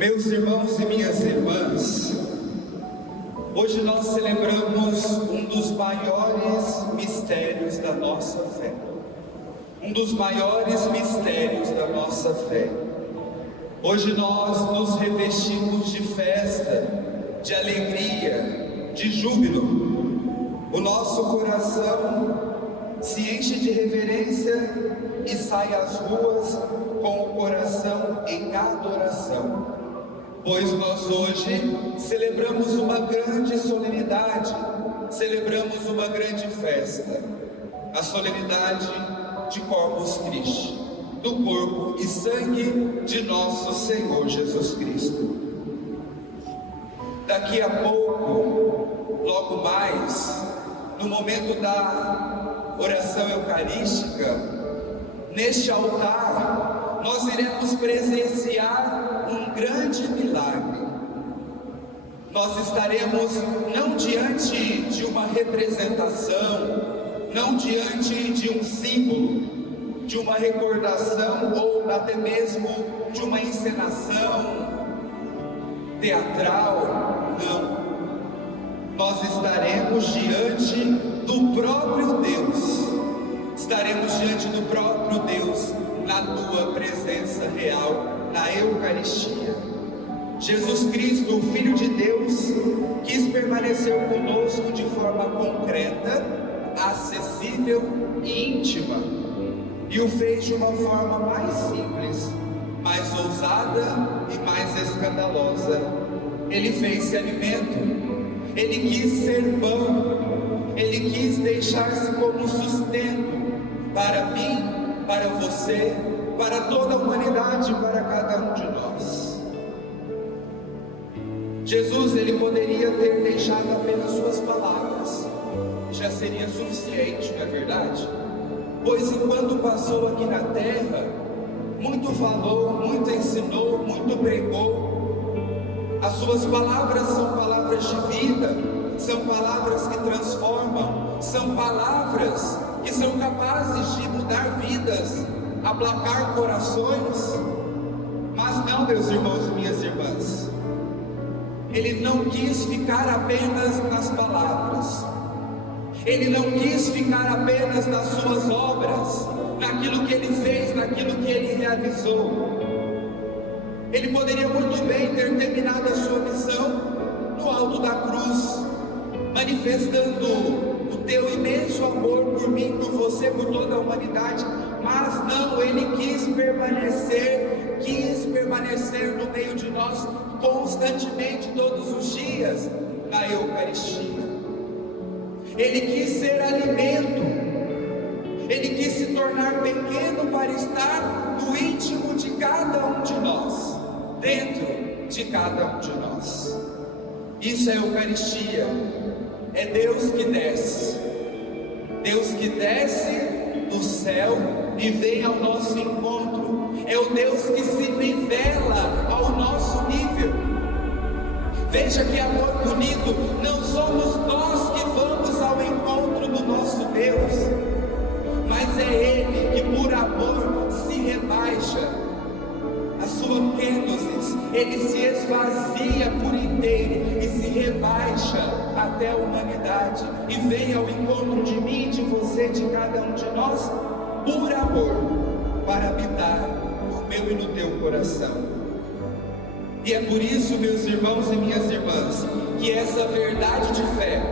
Meus irmãos e minhas irmãs, hoje nós celebramos um dos maiores mistérios da nossa fé. Um dos maiores mistérios da nossa fé. Hoje nós nos revestimos de festa, de alegria, de júbilo. O nosso coração se enche de reverência e sai às ruas com o coração em adoração. Pois nós hoje celebramos uma grande solenidade, celebramos uma grande festa, a solenidade de Corpus Christi, do corpo e sangue de nosso Senhor Jesus Cristo. Daqui a pouco, logo mais, no momento da oração eucarística, neste altar, nós iremos presenciar um grande milagre. Nós estaremos não diante de uma representação, não diante de um símbolo, de uma recordação ou até mesmo de uma encenação teatral, não. Nós estaremos diante do próprio Deus, estaremos diante do próprio Deus na tua presença real, na Eucaristia. Jesus Cristo, o Filho de Deus, quis permanecer conosco de forma concreta, acessível e íntima, e o fez de uma forma mais simples, mais ousada e mais escandalosa. Ele fez-se alimento, ele quis ser pão, ele quis deixar-se como sustento para mim, para você, para toda a humanidade, para cada um de nós. Jesus, ele poderia ter deixado apenas suas palavras, já seria suficiente, não é verdade? Pois enquanto passou aqui na terra, muito falou, muito ensinou, muito pregou. As suas palavras são palavras de vida, são palavras que transformam, são palavras que são capazes de mudar vidas, aplacar corações. Mas não, meus irmãos e minhas irmãs, ele não quis ficar apenas nas palavras, ele não quis ficar apenas nas suas obras, naquilo que ele fez, naquilo que ele realizou. Ele poderia muito bem ter terminado a sua missão no alto da cruz, manifestando o teu imenso amor por mim, por você, por toda a humanidade. Mas não, ele quis permanecer no meio de nós constantemente, todos os dias, na Eucaristia. Ele quis ser alimento, ele quis se tornar pequeno para estar no íntimo de cada um de nós, dentro de cada um de nós. Isso é Eucaristia, é Deus que desce do céu e vem ao nosso encontro, é o Deus que se nivela ao nosso nível. Veja que amor bonito, não somos nós que vamos ao encontro do nosso Deus, mas é Ele que por amor se rebaixa, a sua kenosis, Ele se esvazia por inteiro e se rebaixa até a humanidade e vem ao encontro de mim, de você, de cada um de nós, por amor, para habitar no meu e no teu coração. E é por isso, meus irmãos e minhas irmãs, que essa verdade de fé,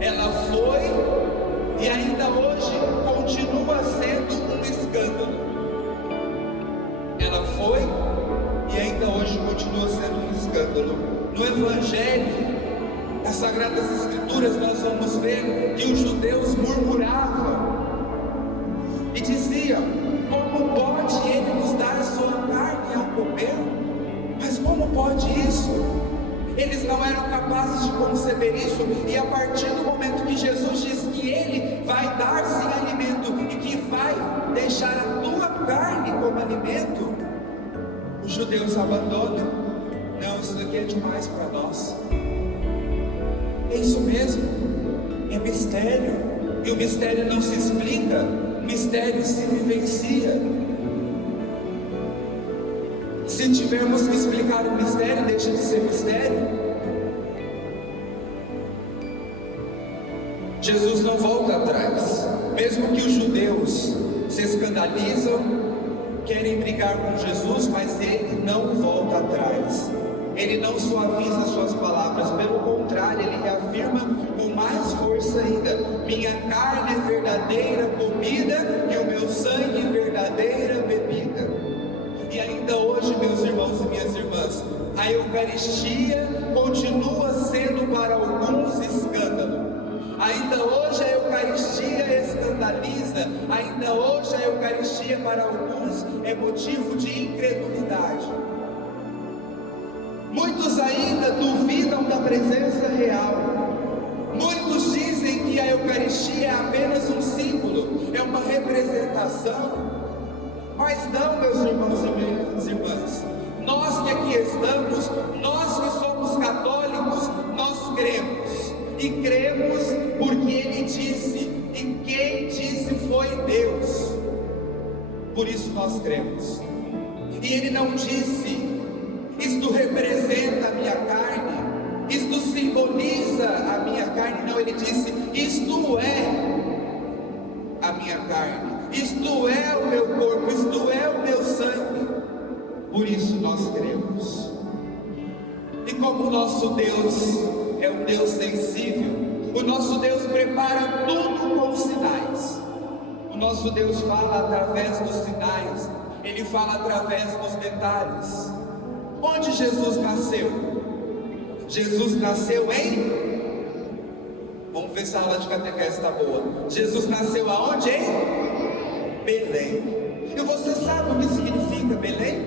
ela foi e ainda hoje continua sendo um escândalo. Ela foi e ainda hoje continua sendo um escândalo. No Evangelho, nas Sagradas Escrituras, nós vamos ver que os judeus murmuravam e diziam: como pode ele nos dar a sua carne a comer? Mas como pode isso? Eles não eram capazes de conceber isso, e a partir do momento que Jesus diz que Ele vai dar-se alimento e que vai deixar a tua carne como alimento, os judeus abandonam. Não, isso daqui é demais para nós. É isso mesmo, é mistério, e o mistério não se explica, o mistério se vivencia. Se tivermos que explicar um mistério, deixa de ser mistério. Jesus não volta atrás. Mesmo que os judeus se escandalizam, querem brigar com Jesus, mas ele não volta atrás. Ele não suaviza suas palavras, pelo contrário, ele reafirma com mais força ainda: minha carne é verdadeira comida e o meu sangue verdadeira bebida. E ainda hoje, meus irmãos e minhas irmãs, a Eucaristia continua sendo para alguns escândalo. Ainda hoje a Eucaristia escandaliza, ainda hoje a Eucaristia para alguns é motivo de incredulidade. Muitos ainda duvidam da presença real. Muitos dizem que a Eucaristia é apenas um símbolo, é uma representação. Mas não, meus irmãos e minhas irmãs, nós que aqui estamos, nós que somos católicos, nós cremos. E cremos porque Ele disse, e quem disse foi Deus. Por isso nós cremos. E Ele não disse: isto representa a minha carne, isto simboliza a minha carne. Não, Ele disse: isto é a minha carne, isto é o meu corpo, isto é o meu sangue. Por isso nós cremos. E como o nosso Deus é um Deus sensível, o nosso Deus prepara tudo com sinais. O nosso Deus fala através dos sinais, Ele fala através dos detalhes. Onde Jesus nasceu? Jesus nasceu em... Vamos ver se a aula de catequese está boa. Jesus nasceu aonde? Em Belém. E você sabe o que significa Belém?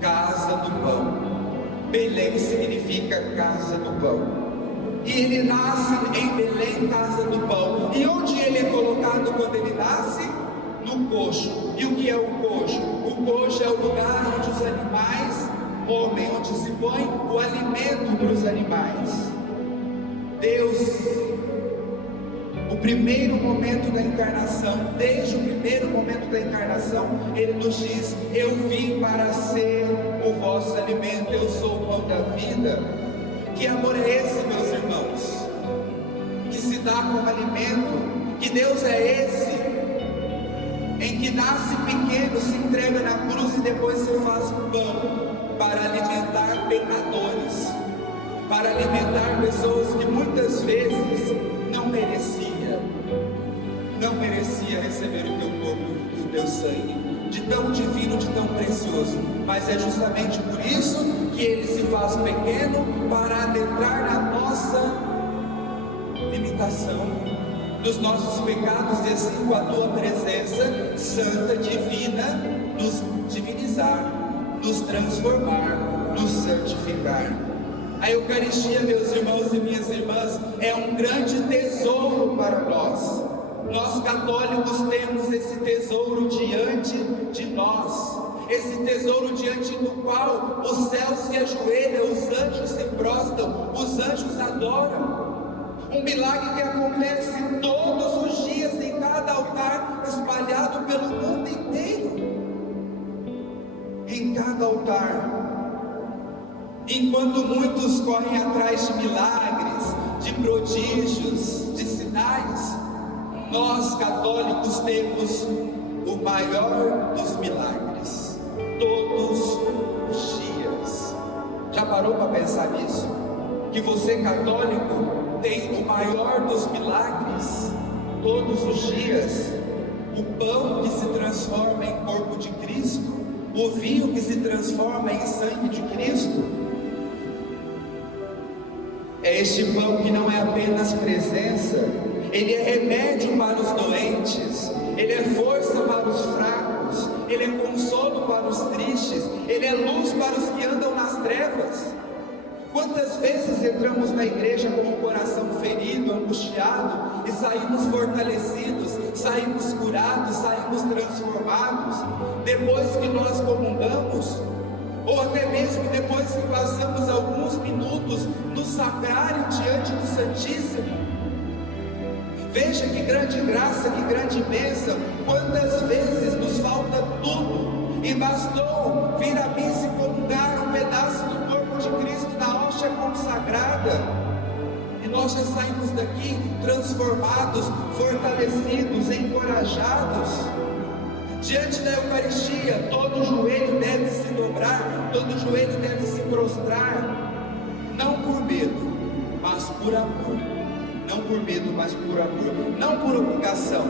Casa do pão. Belém significa casa do pão. E ele nasce em Belém, casa do pão. E onde ele é colocado quando ele nasce? No coxo. E o que é o coxo? O coxo é o lugar onde os animais comem, onde se põe o alimento para os animais. Deus, o primeiro momento da encarnação, desde o primeiro momento da encarnação, Ele nos diz: eu vim para ser o vosso alimento, eu sou o pão da vida. Que amor é esse, meus irmãos? Que se dá como alimento? Que Deus é esse? Em que nasce pequeno, se entrega na cruz e depois se faz pão para alimentar pecadores, para alimentar pessoas que muitas vezes não merecia receber o teu corpo e o teu sangue, de tão divino, de tão precioso. Mas é justamente por isso que ele se faz pequeno, para adentrar na nossa limitação, nos nossos pecados, e assim com a tua presença santa, divina, nos divinizar, nos transformar, nos santificar. A Eucaristia, meus irmãos e minhas irmãs, é um grande tesouro para nós. Nós católicos temos esse tesouro diante de nós, esse tesouro diante do qual o céu se ajoelha, os anjos se prostram, os anjos adoram. Um milagre que acontece todos os dias em cada altar, espalhado pelo mundo inteiro. Em cada altar. Enquanto muitos correm atrás de milagres, de prodígios, de sinais, nós católicos temos o maior dos milagres, todos os dias. Já parou para pensar nisso? Que você, católico, tem o maior dos milagres, todos os dias: o pão que se transforma em corpo de Cristo, o vinho que se transforma em sangue de Cristo. É este pão que não é apenas presença, ele é remédio para os doentes, ele é força para os fracos, ele é consolo para os tristes, ele é luz para os que andam nas trevas. Quantas vezes entramos na igreja com o coração ferido, angustiado, e saímos fortalecidos, saímos curados, saímos transformados, depois que nós comungamos, ou até mesmo depois que passamos alguns minutos no sacrário diante do Santíssimo. Veja que grande graça, que grande bênção. Quantas vezes nos falta tudo e bastou vir a mim se comungar um pedaço do corpo de Cristo na hóstia consagrada, e nós já saímos daqui transformados, fortalecidos, encorajados. Diante da Eucaristia, todo joelho deve se dobrar, todo joelho deve se prostrar, não por medo, mas por amor. Não por medo, mas por amor. Não por obrigação,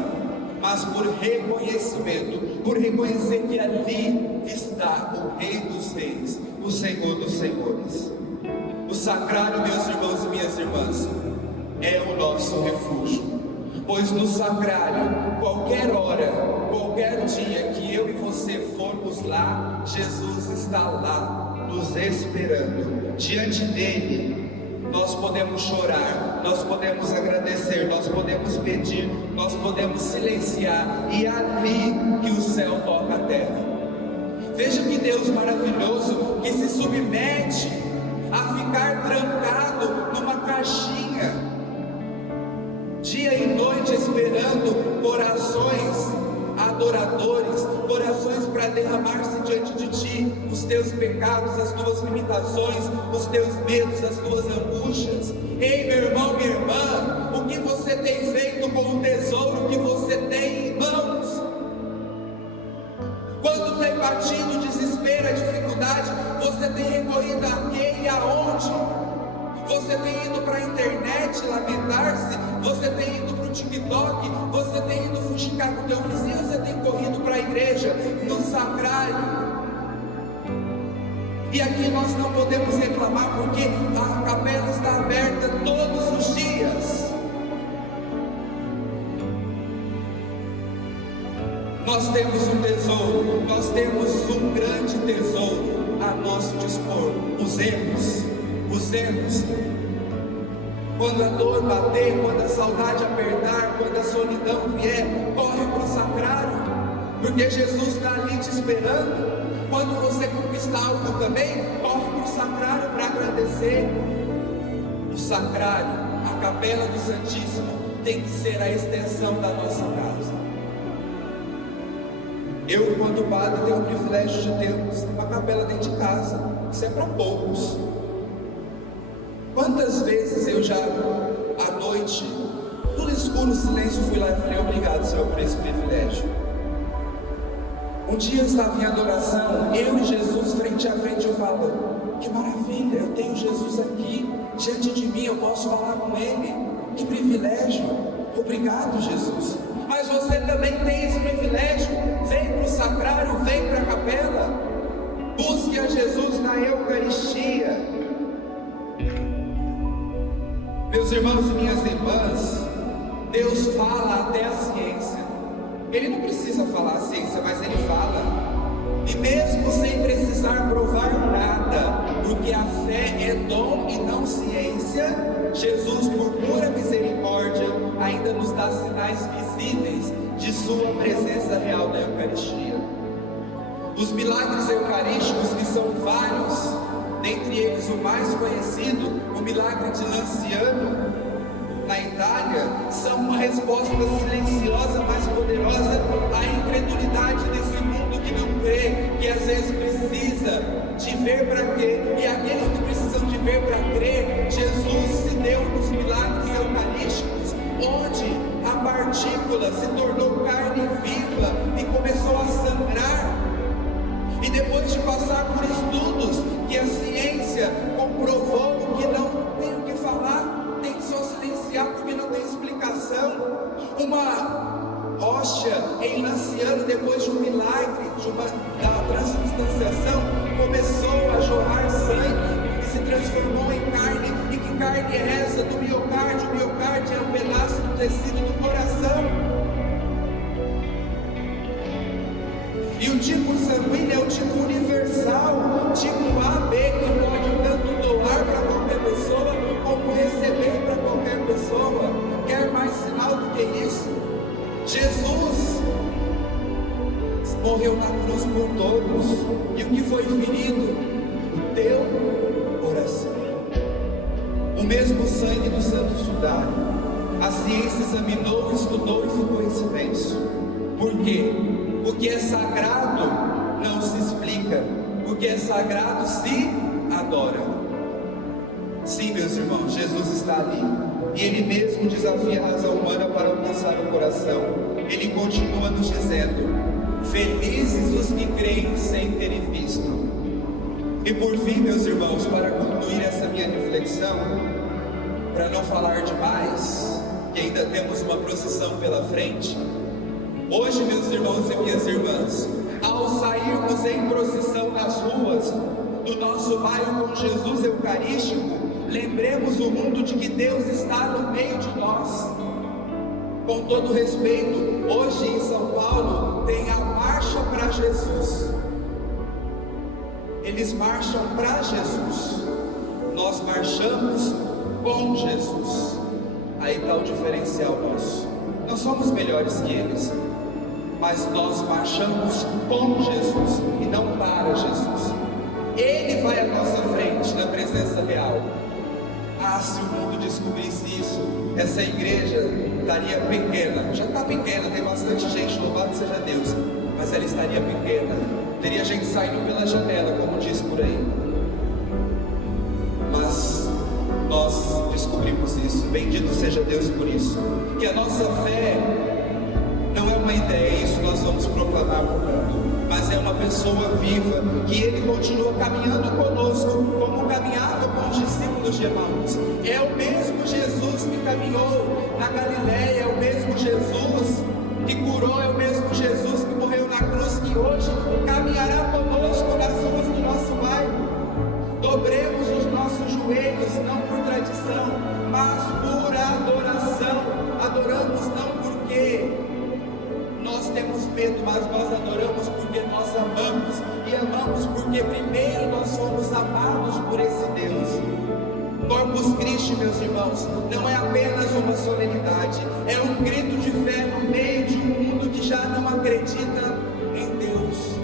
mas por reconhecimento, por reconhecer que ali está o Rei dos Reis, o Senhor dos Senhores. O sacrário, meus irmãos e minhas irmãs, é o nosso refúgio, pois no sacrário, qualquer hora, qualquer dia que eu e você formos lá, Jesus está lá, nos esperando. Diante dele nós podemos chorar, nós podemos agradecer, nós podemos pedir, nós podemos silenciar, e é ali que o céu toca a terra. Veja que Deus maravilhoso, que se submete a ficar trancado numa caixinha, dia e noite, esperando corações adoradores, corações para derramar-se diante de ti, os teus pecados, as tuas limitações, os teus medos, as tuas angústias. Ei, meu irmão, minha irmã, o que você tem feito com o tesouro que você tem em mãos? Quando tem batido o desespero, a dificuldade, você tem recorrido a quem e aonde? Você tem ido para a internet lamentar-se? Você tem ido para o TikTok? Você tem ido fuxicar com o teu vizinho? Você tem corrido para a igreja, no sacrário? E aqui nós não podemos reclamar, porque a capela está aberta todos os dias. Nós temos um tesouro, nós temos um grande tesouro a nosso dispor. Usemos. Quando a dor bater, quando a saudade apertar, quando a solidão vier, corre para o sacrário, porque Jesus está ali te esperando. Quando você conquistar algo também, corre para o sacrário para agradecer. O sacrário, a capela do Santíssimo, tem que ser a extensão da nossa casa. Eu, enquanto padre, tenho o privilégio de ter uma capela dentro de casa. Isso é para poucos. Quantas vezes eu já, à noite, tudo escuro, silêncio, fui lá e falei: obrigado, Senhor, por esse privilégio. Um dia eu estava em adoração, eu e Jesus frente a frente, eu falo: que maravilha, eu tenho Jesus aqui, diante de mim, eu posso falar com Ele, que privilégio, obrigado, Jesus. Mas você também tem esse privilégio, vem para o sacrário, vem para a capela, busque a Jesus na Eucaristia. Meus irmãos e minhas irmãs, Deus fala até a ciência. Ele não precisa falar a ciência, mas Ele fala. E mesmo sem precisar provar nada, porque a fé é dom e não ciência, Jesus, por pura misericórdia, ainda nos dá sinais visíveis de sua presença real na Eucaristia. Os milagres eucarísticos, que são vários, dentre eles o mais conhecido, o milagre de Lanciano, na Itália, são uma resposta silenciosa, mas poderosa, à incredulidade desse mundo que não crê, que às vezes precisa de ver para crer. E aqueles que precisam de ver para crer, Jesus se deu nos milagres eucarísticos, onde a partícula se tornou carne viva e começou a sangrar. E depois de passar por estudos que a ciência comprovou que não tem o que falar, tem que só silenciar porque não tem explicação, uma hóstia em Lanciano, depois de um milagre, da transubstanciação, começou a jorrar sangue e se transformou em carne. E que carne é essa? Do miocárdio. O miocárdio é um pedaço do tecido do coração. E o tipo sanguíneo é o tipo universal, tipo AB, que pode tanto doar para qualquer pessoa, como receber para qualquer pessoa. Quer mais sinal do que isso? Jesus morreu na cruz por todos, e o que foi ferido? O teu coração. O mesmo sangue do Santo Sudário. A ciência examinou, estudou e ficou em silêncio. Por quê? O que é sagrado não se que é sagrado se adora. Sim, meus irmãos, Jesus está ali, e Ele mesmo desafia a razão humana para alcançar o coração. Ele continua nos dizendo: felizes os que creem sem terem visto. E por fim, meus irmãos, para concluir essa minha reflexão, para não falar demais, que ainda temos uma procissão pela frente, hoje, meus irmãos e minhas irmãs, ao sairmos em procissão nas ruas do nosso bairro com Jesus Eucarístico, lembremos o mundo de que Deus está no meio de nós. Com todo respeito, hoje em São Paulo tem a Marcha para Jesus. Eles marcham para Jesus, nós marchamos com Jesus. Aí está o diferencial nosso. Não somos melhores que eles, mas nós marchamos com Jesus e não para Jesus. Ele vai à nossa frente na presença real. Ah, se o mundo descobrisse isso, essa igreja estaria pequena. Já está pequena, tem bastante gente, louvado seja Deus, mas ela estaria pequena. Teria gente saindo pela janela, como diz por aí. Mas nós descobrimos isso, bendito seja Deus por isso. Que a nossa fé não é uma ideia, isso nós vamos proclamar para o mundo, mas é uma pessoa viva, que Ele continua caminhando conosco, como caminhava com os discípulos de Emaús. É o mesmo Jesus que caminhou na Galileia, é o mesmo Jesus que curou, é o mesmo Jesus que morreu na cruz, que hoje caminhará conosco nas ruas do nosso bairro. Dobremos os nossos joelhos, não por tradição, mas por adoração. Adoramos não porque nós temos medo, mas nós adoramos porque nós amamos, e amamos porque primeiro nós fomos amados por esse Deus. Corpus Christi, meus irmãos, não é apenas uma solenidade, é um grito de fé no meio de um mundo que já não acredita em Deus.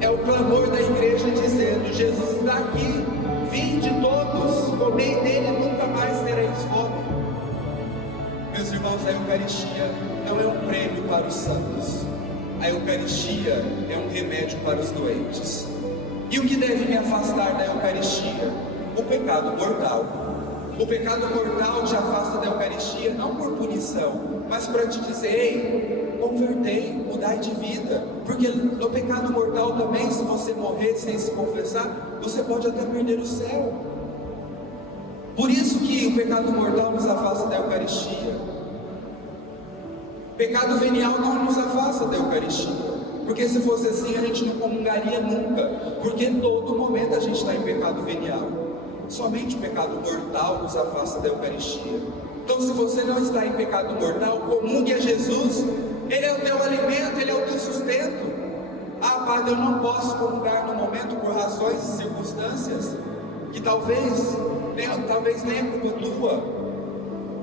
É o clamor da igreja dizendo: Jesus está aqui, vinde todos, comei dele, nunca mais tereis fome. Meus irmãos, a Eucaristia não é um prêmio para os santos, a Eucaristia é um remédio para os doentes. E o que deve me afastar da Eucaristia? O pecado mortal. O pecado mortal te afasta da Eucaristia, não por punição, mas para te dizer: ei, convertei, mudai de vida. Porque no pecado mortal também, se você morrer sem se confessar, você pode até perder o céu. Por isso que o pecado mortal nos afasta da Eucaristia. Pecado venial não nos afasta da Eucaristia, porque se fosse assim a gente não comungaria nunca, porque todo momento a gente está em pecado venial. Somente o pecado mortal nos afasta da Eucaristia. Então, se você não está em pecado mortal, comungue a Jesus. Ele é o teu alimento, Ele é o teu sustento. Ah, Padre, eu não posso comungar no momento por razões e circunstâncias que talvez nem é culpa tua.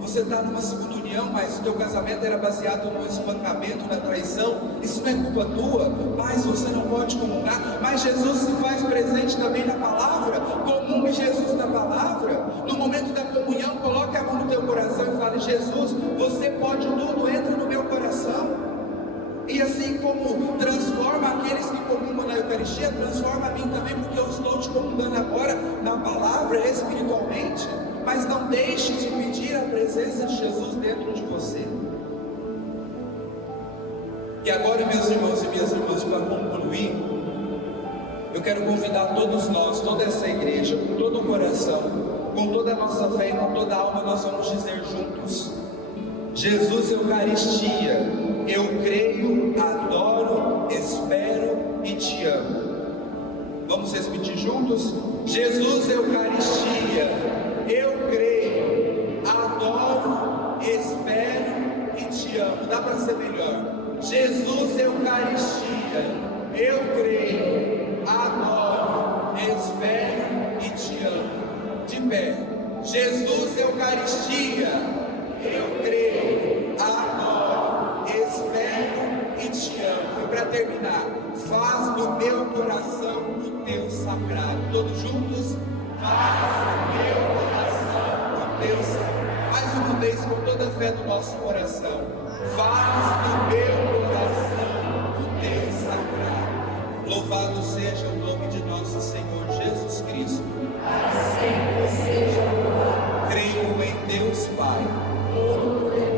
Você está numa segunda união, mas o teu casamento era baseado no espancamento, na traição. Isso não é culpa tua, mas você não pode comungar. Mas Jesus se faz presente também na palavra. Comungue Jesus na palavra. No momento da comunhão, coloque a mão no teu coração e fale: Jesus, você pode tudo, entra no meu coração. E assim como transforma aqueles que comungam na Eucaristia, transforma a mim também, porque eu estou te comungando agora na palavra, espiritualmente. Mas não deixe de pedir a presença de Jesus dentro de você. E agora, meus irmãos e minhas irmãs, para concluir, eu quero convidar todos nós, toda essa igreja, com todo o coração, com toda a nossa fé e com toda a alma, nós vamos dizer juntos: Jesus Eucaristia, eu creio, adoro, espero e te amo. Vamos repetir juntos? Jesus Eucaristia, eu creio, adoro, espero e te amo. Dá para ser melhor. Jesus Eucaristia, eu creio, adoro, espero e te amo. De pé. Jesus Eucaristia, eu creio, adoro, espero e te amo. E para terminar, faz do meu coração o teu sagrado. Todos juntos? Faz do meu coração o teu sagrado. Mais uma vez, com toda a fé do nosso coração. Faz do meu coração o teu sagrado. Louvado seja o nome de nosso Senhor